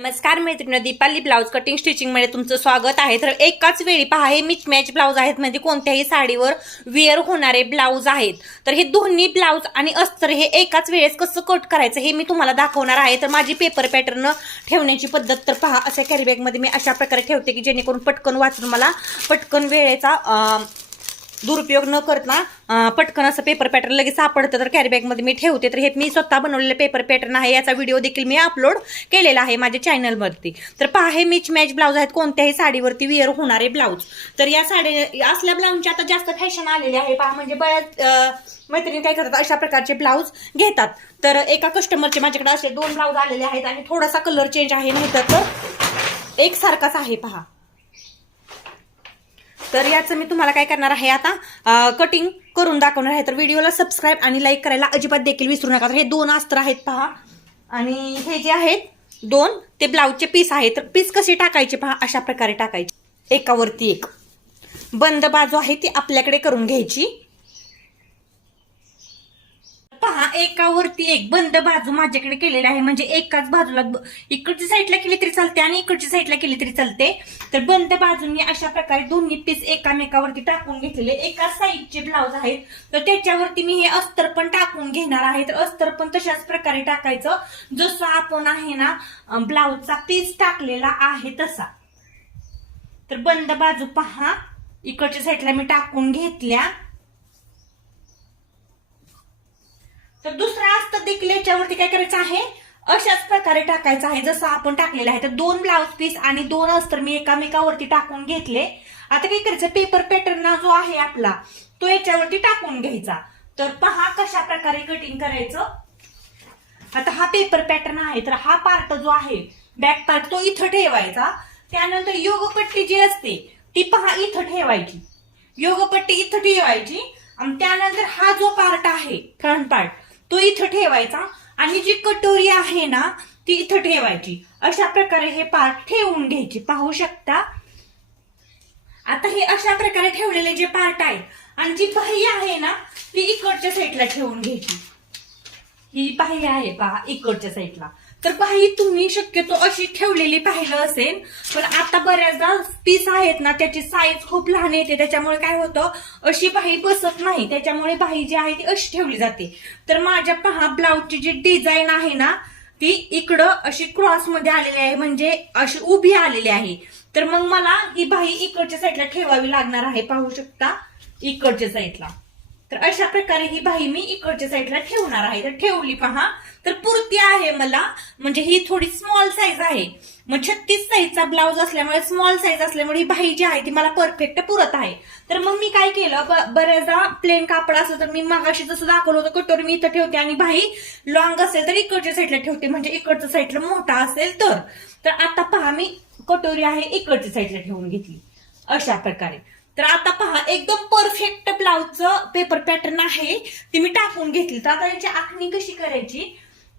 नमस्कार मैत्रिणी, Deepali blouse cutting stitching मध्ये तुमचं स्वागत आहे। तर एकाच वेळी पहा, हे मिच मॅच ब्लाउज आहेत, म्हणजे कोणत्याही साडीवर वेअर होणारे ब्लाउज आहेत। तर हे दोन्ही ब्लाउज आणि अस्तर हे एकाच वेळेस कसं कट करायचं हे मी तुम्हाला दाखवणार आहे। तर माझी पेपर पॅटर्न ठेवण्याची पद्धत तर पहा, अशा कॅरी बॅग मध्ये मी अशा प्रकारे ठेवते की जेणेकरून पटकन वाचून मला पटकन वेळेचा दुरुपयोग न करता पटकन असं पेपर पॅटर्न लगेच सापडतं तर कॅरी बॅग मध्ये मी ठेवते। तर हे मी स्वतः बनवलेले पेपर पॅटर्न आहे, याचा व्हिडिओ देखील मी अपलोड केलेला आहे माझ्या चॅनलवरती। तर पहा, हे मिच मॅच ब्लाउज आहेत, कोणत्याही साडीवरती वेअर होणारे ब्लाउज। तर या साडी असल्या ब्लाउजची आता जास्त फॅशन आलेली आहे पहा, म्हणजे बऱ्याच मैत्रिणी काय करतात, अशा प्रकारचे ब्लाउज घेतात। तर एका कस्टमरचे माझ्याकडे असे 2 ब्लाउज आलेले आहेत आणि थोडासा कलर चेंज आहे, नाही तर एकसारखाच आहे पहा। तर याचं मी तुम्हाला काय करणार आहे, आता कटिंग करून दाखवणार आहे। तर व्हिडिओला सबस्क्राईब आणि लाईक करायला अजिबात देखील विसरू नका। तर हे 2 अस्त्र आहेत पहा, आणि हे जे आहेत 2 ते ब्लाउजचे पीस आहेत। तर पीस कसे टाकायचे पहा, अशा प्रकारे टाकायचे, एकावरती एक। बंद बाजू आहे ती आपल्याकडे करून घ्यायची पहा, एकावरती एक बंद बाजू माझ्याकडे केलेली आहे, म्हणजे एकाच बाजूला इकडच्या साईडला केली तरी चालते आणि इकडच्या साईडला केली तरी चालते। तर बंद बाजूंनी अशा प्रकारे दोन्ही पीस एकामेकावरती टाकून घेतलेले एका साईडचे ब्लाउज आहेत। तर त्याच्यावरती मी हे अस्तर पण टाकून घेणार आहे। तर अस्तर पण तशाच प्रकारे टाकायचं जसं आपण आहे ना ब्लाउजचा पीस टाकलेला आहे तसा। तर बंद बाजू पहा, इकडच्या साईडला मी टाकून घेतल्या। तर दुसरा अस्तर देखील याच्यावरती काय करायचं आहे, अशाच प्रकारे टाकायचं आहे जसं आपण टाकलेलं आहे। तर 2 ब्लाउज पीस आणि 2 अस्तर मी एकामेकावरती टाकून घेतले। आता काय करायचं, पेपर पॅटर्न जो आहे आपला तो याच्यावरती टाकून घ्यायचा। तर पहा कशा प्रकारे कटिंग करायचं। आता हा पेपर पॅटर्न आहे, तर हा पार्ट जो आहे बॅक पार्ट तो इथं ठेवायचा। त्यानंतर योगपट्टी जी असते ती पहा इथं ठेवायची, योगपट्टी इथं ठेवायची। आणि त्यानंतर हा जो पार्ट आहे फ्रंट पार्ट तो इथं ठेवायचा, आणि जी कटोरी आहे ना ती इथं ठेवायची। अशा प्रकारे हे पार्ट ठेवून घ्यायचे, पाहू शकता। आता हे अशा प्रकारे ठेवलेले जे पार्ट आहे आणि जी बाही आहे ना ती इकडच्या साईडला ठेवून घ्यायची। ही बाही आहे पहा इकडच्या साईडला। तर बाही तुम्ही शक्यतो अशी ठेवलेली पाहिलं असेल, पण आता बऱ्याचदा पीस आहेत ना त्याची साईज खूप लहान येते, त्याच्यामुळे काय होतं अशी बाही बसत नाही, त्याच्यामुळे बाही जी आहे ती अशी ठेवली जाते। तर माझ्या पहा ब्लाउजची जी डिझाईन आहे ना ती इकडं अशी क्रॉस मध्ये आलेली आहे, म्हणजे अशी उभी आलेली आहे। तर मग मला ही बाही इकडच्या साईडला ठेवावी लागणार आहे, पाहू शकता इकडच्या साईडला। तर अशा प्रकारे ही बाही मी इकडच्या साईडला ठेवणार आहे। तर ठेवली पहा, तर पुरती आहे मला, म्हणजे ही थोडी स्मॉल साईज आहे। मग 36 साईजचा ब्लाउज असल्यामुळे, स्मॉल साईज असल्यामुळे ही बाही जी आहे ती मला परफेक्ट पुरत आहे। तर मग मी काय केलं, बऱ्याचदा प्लेन कापड असलं तर मी मगाशी जसं दाखवलं होतं कटोरी मी इथं ठेवते, आणि बाही लॉंग असेल तर इकडच्या साईडला ठेवते, म्हणजे इकडच्या साईडला मोठा असेल तर आता पहा मी कटोरी आहे इकडच्या साईडला ठेवून घेतली अशा प्रकारे। तर आता पहा एकदम परफेक्ट ब्लाउजचं पेपर पॅटर्न आहे ती मी टाकून घेतली। तर आता याची आखणी कशी करायची,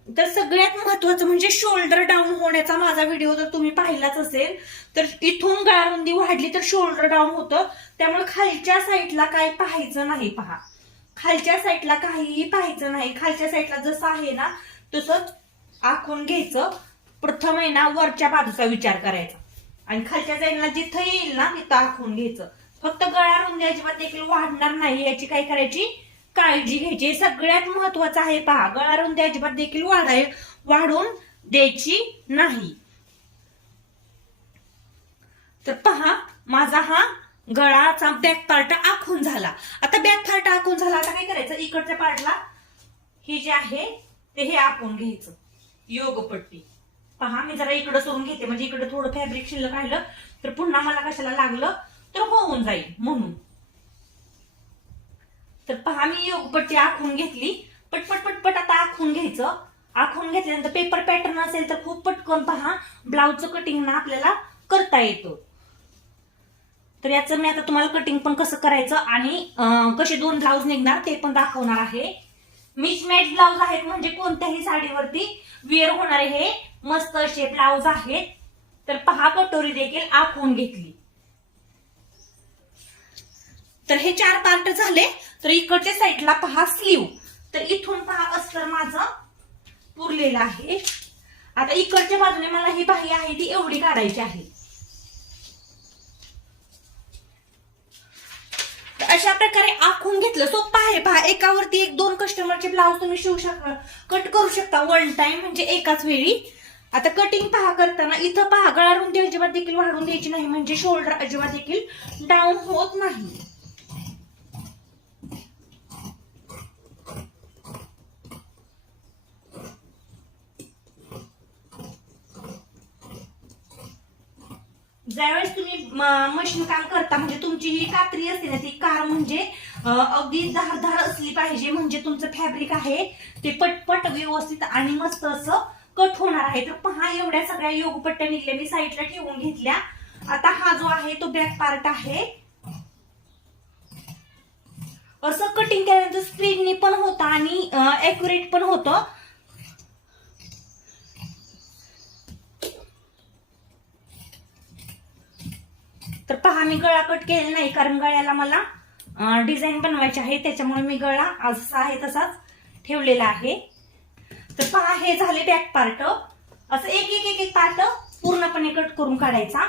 तर सगळ्यात महत्वाचं म्हणजे शोल्डर डाऊन होण्याचा माझा व्हिडिओ जर तुम्ही पाहिलाच असेल, तर इथून गळारुंदी वाढली तर शोल्डर डाऊन होतं, त्यामुळे खालच्या साईडला काही पाहायचं नाही। पहा खालच्या साईडला काहीही पाहायचं नाही, खालच्या साईडला जसं आहे ना तसंच आखून घ्यायचं। प्रथम आहे ना वरच्या बाजूचा विचार करायचा, आणि खालच्या साईडला जिथं येईल ना तिथं आखून घ्यायचं। फक्त गळारुंदी अजिबात देखील वाढणार नाही याची काय करायची काळजी घ्यायची, सगळ्यात महत्वाचं आहे पहा। गळारुंदी अजिबात देखील वाढून द्यायची नाही। तर पहा माझा हा गळाचा बॅक पार्ट आखून झाला। आता बॅक पार्ट आखून झाला, आता काय करायचं, इकडच्या पार्टला हे जे आहे ते हे आखून घ्यायचं, योगपट्टी। पहा मी जरा इकडं सोडून घेते, म्हणजे इकडे थोडं फॅब्रिक शिल्लक राहिलं तर पुन्हा मला कशाला लागलं तर होऊन जाईल म्हणून। तर पहा मी योगपट्टी आखून घेतली, पटपट पटपट आता आखून घ्यायचं। आखून घेतल्यानंतर पेपर पॅटर्न असेल तर खूप पटकन पहा ब्लाउजचं कटिंग ना आपल्याला करता येतं। तर याचं मी आता तुम्हाला कटिंग पण कसं करायचं आणि कसे 2 ब्लाउज निघणार ते पण दाखवणार आहे। मिच मॅच ब्लाउज आहेत, म्हणजे कोणत्याही साडीवरती वेअर होणारे हे मस्त असे ब्लाउज आहेत। तर पहा कटोरी देखील आखून घेतली। तर हे 4 पार्ट झाले। तर इकडच्या साईडला पहा स्लीव, तर इथून पहा अस्तर माझं पुरलेलं आहे, आता इकडच्या बाजूने मला ही बाही आहे ती एवढी काढायची आहे. अशा प्रकारे आखून घेतलं. सोपं आहे पहा. एकावरती एक 2 कस्टमरचे ब्लाऊज तुम्ही शिवू शकता, कट करू शकता वन टाइम, म्हणजे एकाच वेळी. आता कटिंग पहा करताना इथं पहा गळा रुंदी अजिबात देखील वाढवून द्यायची नाही, म्हणजे शोल्डर अजिबात देखील डाऊन होत नाही. ज्यावेळेस तुम्ही मशीन काम करता, म्हणजे तुमची ही कात्री असते ना, ती कार म्हणजे अगदी धारधार असली पाहिजे, म्हणजे तुमचं फॅब्रिक आहे ते पटपट व्यवस्थित आणि मस्त असं कट होणार आहे. तर पहा एवढ्या सगळ्या योगपट्ट्या निघल्या मी साईडला ठेवून घेतल्या. आता हा जो आहे तो बॅक पार्ट आहे. असं कटिंग केल्यानंतर स्प्रीडनी पण होतं आणि ऍक्युरेट पण होतं. तर पहा मी गळा कट केलेला नाही, कारण गळ्याला मला डिझाईन बनवायची आहे, त्याच्यामुळे मी गळा असा आहे तसाच ठेवलेला आहे. तर पहा हे झाले बॅक पार्ट. असं एक एक एक एक पार्ट पूर्णपणे कट करून काढायचा.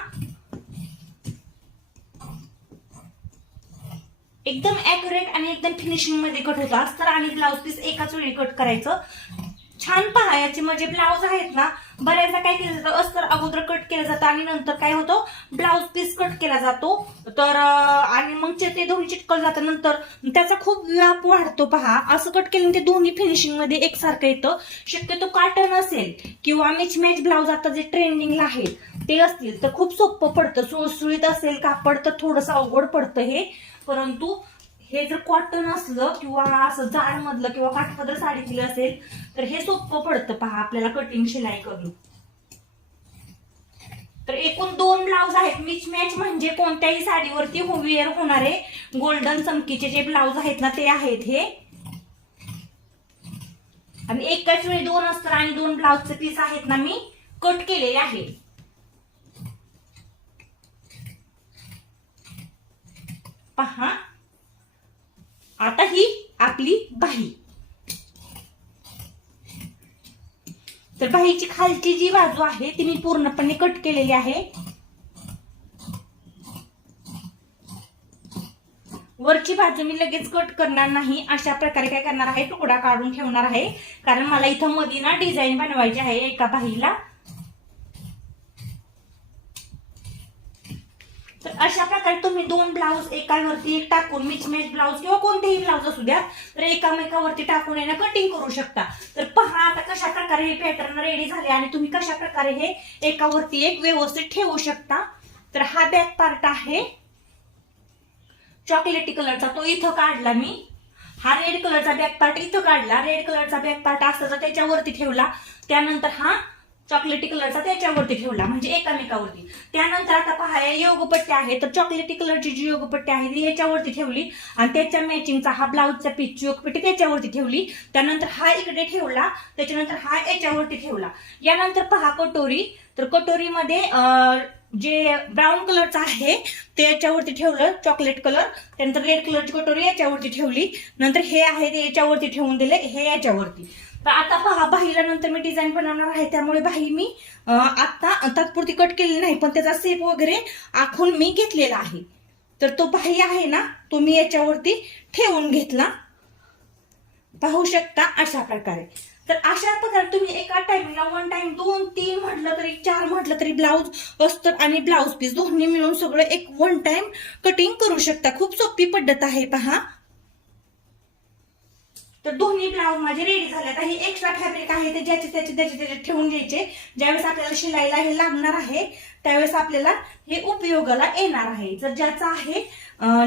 एकदम ऍक्युरेट आणि एकदम फिनिशिंग मध्ये कट होतो. अस्तर आणि ब्लाउज पीस एकाच वेळी कट करायचं. छान पहा याचे म्हणजे ब्लाऊज आहेत ना, बऱ्याचदा काय केलं जातं, अस्तर अगोदर कट केलं जातं आणि नंतर काय होतं ब्लाऊज पीस कट केला जातो. तर आणि मग ते दोन्ही चिटकलं जातं, नंतर त्याचा खूप व्याप वाढतो. पहा असं कट केल्याने ते दोन्ही फिनिशिंग मध्ये एकसारखं येतं. शक्यतो कॉटन असेल किंवा मिक्स मॅच ब्लाऊज आता जे ट्रेंडिंगला आहे ते असतील तर खूप सोपं पडतं. सुळसुळीत असेल कापड तर थोडंसं अवघड पडतं हे. परंतु हे जर कॉटन असलं किंवा असं जाड मधलं किंवा काठपदर साडीतील असेल तर हे सोपं पडतं पहा आपल्याला कटिंग शिलाई करून. तर एकूण 2 ब्लाऊज आहेत मिक्स मॅच, म्हणजे कोणत्याही साडीवरती वेअर होणारे गोल्डन चमकीचे जे ब्लाऊज आहेत ना ते आहेत हे. आणि एकाच वेळी 2 अस्तर आणि 2 ब्लाऊजचे पीस आहेत ना मी कट केलेले आहे. पहा आता ही आपली बाही. तर बाहीची खालची जी बाजू आहे ती मी पूर्णपणे कट केलेली आहे. वरची बाजू मी लगेच कट करणार नाही. अशा प्रकारे काय करणार आहे, तुकडा काढून ठेवणार आहे, कारण मला इथं मध्ये ना डिझाईन बनवायची आहे एका बाहीला. तर अशा प्रकारे तुम्ही 2 ब्लाऊज एकावरती एक टाकून मिक्स मॅच ब्लाऊज किंवा कोणतेही ब्लाऊज असू द्या तर एकामेकावरती टाकून याला कटिंग करू शकता. तर पहा आता कशा प्रकारे हे पॅटर्न रेडी झाले आणि तुम्ही कशा प्रकारे हे एकावरती एक व्यवस्थित ठेवू शकता. तर हा बॅक पार्ट आहे चॉकलेटी कलरचा, तो इथं काढला मी. हा रेड कलरचा बॅक पार्ट इथं काढला. रेड कलरचा बॅक पार्ट असता त्याच्यावरती ठेवला. त्यानंतर हा चॉकलेटी कलरचा त्याच्यावरती ठेवला, म्हणजे एकामेकावरती. त्यानंतर आता पहा या योगपट्ट्या आहे, तर चॉकलेटी कलरची जी योगपट्टी आहे ती याच्यावरती ठेवली आणि त्याच्या मॅचिंगचा हा ब्लाऊजचा पीस योगपट्टी त्याच्यावरती ठेवली. त्यानंतर हा इकडे ठेवला, त्याच्यानंतर हा याच्यावरती ठेवला. यानंतर पहा कटोरी. तर कटोरीमध्ये जे ब्राऊन कलरचा आहे ते याच्यावरती ठेवलं चॉकलेट कलर. त्यानंतर रेड कलरची कटोरी याच्यावरती ठेवली. नंतर हे आहे ते याच्यावरती ठेवून दिले, हे याच्यावरती. तर आता पहा बाहीला नंतर मी डिझाईन बनवणार आहे, त्यामुळे बाही मी आता तात्पुरती कट केलेली नाही, पण त्याचा शेप वगैरे आखून मी घेतलेला आहे. तर तो बाही आहे ना तो मी याच्यावरती ठेवून घेतला, पाहू शकता अशा प्रकारे. तर अशा प्रकारे तुम्ही एका टाइमला 1 टाइम 2 3 म्हटलं तरी 4 म्हटलं तरी ब्लाऊज अस्तर आणि ब्लाऊज पीस दोन्ही मिळून सगळं एक 1 टाइम कटिंग करू शकता. खूप सोपी पद्धत आहे पहा. तर दोन्ही ब्लाऊज माझे रेडी झाले. आता हे एक्स्ट्रा फॅब्रिक आहे ते ज्याचे त्याचे ठेवून घ्यायचे. ज्यावेळेस आपल्याला शिलाईला हे लागणार आहे त्यावेळेस आपल्याला हे उपयोगाला येणार आहे. जर ज्याचं आहे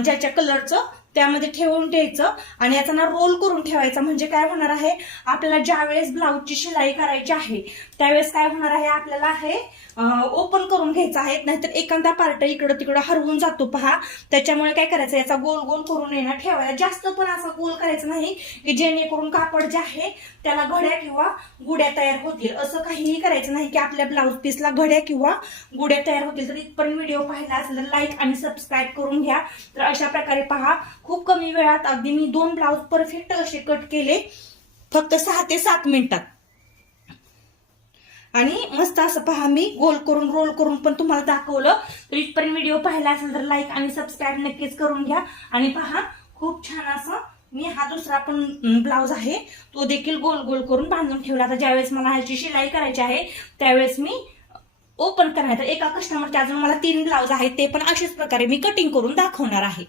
ज्याच्या कलरचं त्यामध्ये ठेवून द्यायचं आणि याचा ना रोल करून ठेवायचा. म्हणजे काय होणार आहे, आपल्याला ज्यावेळेस ब्लाऊजची शिलाई करायची आहे त्यावेळेस काय होणार आहे, आपल्याला हे ओपन करून घ्यायचं आहे, नाहीतर एखादा पार्ट इकडं तिकडं हरवून जातो पहा. त्याच्यामुळे काय करायचं, याचा गोल गोल करून येणं ठेवायला. जास्त पण असा गोल करायचं नाही की जेणेकरून कापड जे आहे त्याला घड्या किंवा गुड्या तयार होतील. असं काहीही करायचं नाही की आपल्या ब्लाऊज पीसला घड्या किंवा गुड्या तयार होतील. तर इथपर्यंत व्हिडिओ पाहिला असेल तर लाईक आणि सबस्क्राईब करून घ्या. तर अशा प्रकारे पहा खूप कमी वेळात अगदी मी 2 ब्लाऊज परफेक्ट असे कट केले, फक्त 6 ते 7 मिनिटात. आणि मस्त असं पहा मी गोल करून रोल करून पण तुम्हाला दाखवलं. तर इथपर्यंत व्हिडिओ पाहिला असेल तर लाईक आणि सबस्क्राईब नक्कीच करून घ्या. आणि पहा खूप छान असं मी हा दुसरा पण ब्लाऊज आहे तो देखील गोल गोल करून बांधून ठेवला. आता ज्यावेळेस मला ह्याची शिलाई करायची आहे त्यावेळेस मी ओपन करायचं. एका कस्टमरचे अजून मला 3 ब्लाऊज आहेत ते पण अशाच प्रकारे मी कटिंग करून दाखवणार आहे.